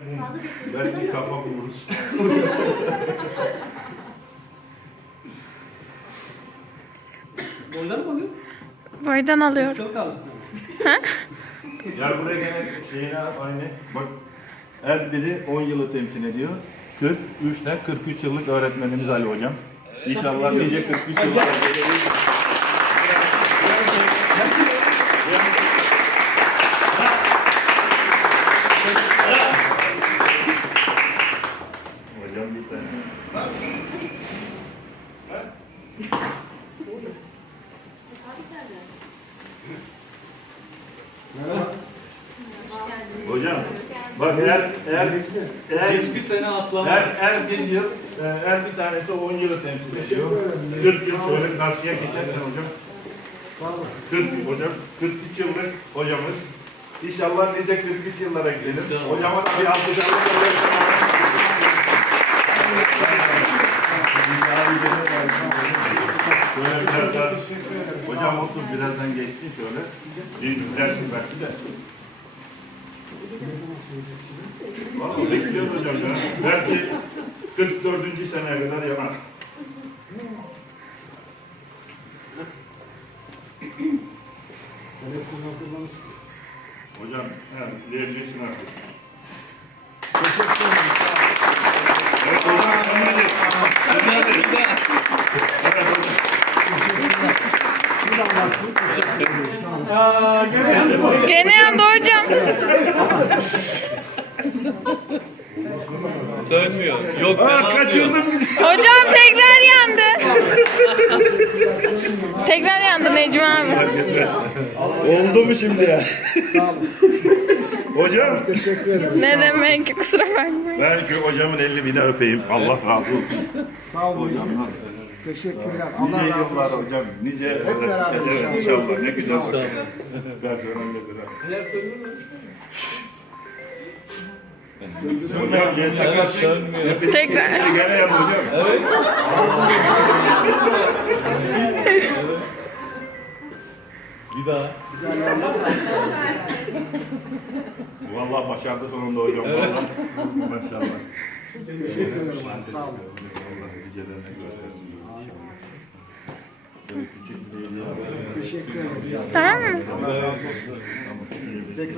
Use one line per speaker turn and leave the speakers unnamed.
Belki kafa buluruz.
Boydan mı alıyor?
Boydan alıyorum.
Çok kaldı sana.
Gel buraya gene şeyine aynı. Bak her biri 10 yılı temsil ediyor. 43'ten 43 yıllık öğretmenimiz Ali Hocam. İnşallah nice 43 yıllar. Hocam bir tane. Hocam bak
Hiçbir sene atlama.
her bir yıl her bir tanesi 10 yılı temsil ediyor. 40 yıl şöyle karşıya geçersen hocam. 40 hocam 43 yıllık hocamız. İnşallah nice 43 yıllara gidelim. Hocama da bir alkışlarla şöyle biraz daha hocam otur birazdan geçsin şöyle. Bir dersin belki de. Vallahi bekliyoruz hocam ya. Belki 44. seneye kadar yanar.
Sen hepsini hazırlamışsın.
Hocam diyebilirsin artık.
Teşekkür ederim.
Evet hocam hadi.
Şimdi anlatsın.
Gene yandı hocam.
Sönmüyor. Yok devam
Kaçırdım.
Hocam tekrar yandı. Tekrar yandı Necmi abi.
Oldu mu şimdi ya?
Sağ olun.
Hocam.
Teşekkür ederim.
Ne demek, kusura bakmayın.
Ben şu hocamın elini bir daha öpeyim. Allah razı olsun.
Sağ olun hocam. Teşekkürler. Allah
Nice
razı
yıllar
olsun.
hocam. Nice
Hep beraber
evet, inşallah. Ne güzel. Ben önemli bir
Evet, sönmüyor.
Tekrar.
Gene yap hocam.
Evet. Bir daha.
Vallahi başardı sonunda hocam. Vallahi. Maşallah.
Teşekkür ederim abi. Sağ olun.
Allah nicelerine göstersin. Böyle küçük bir
Teşekkür ederim.
Tamam mı?
Allah razı olsun.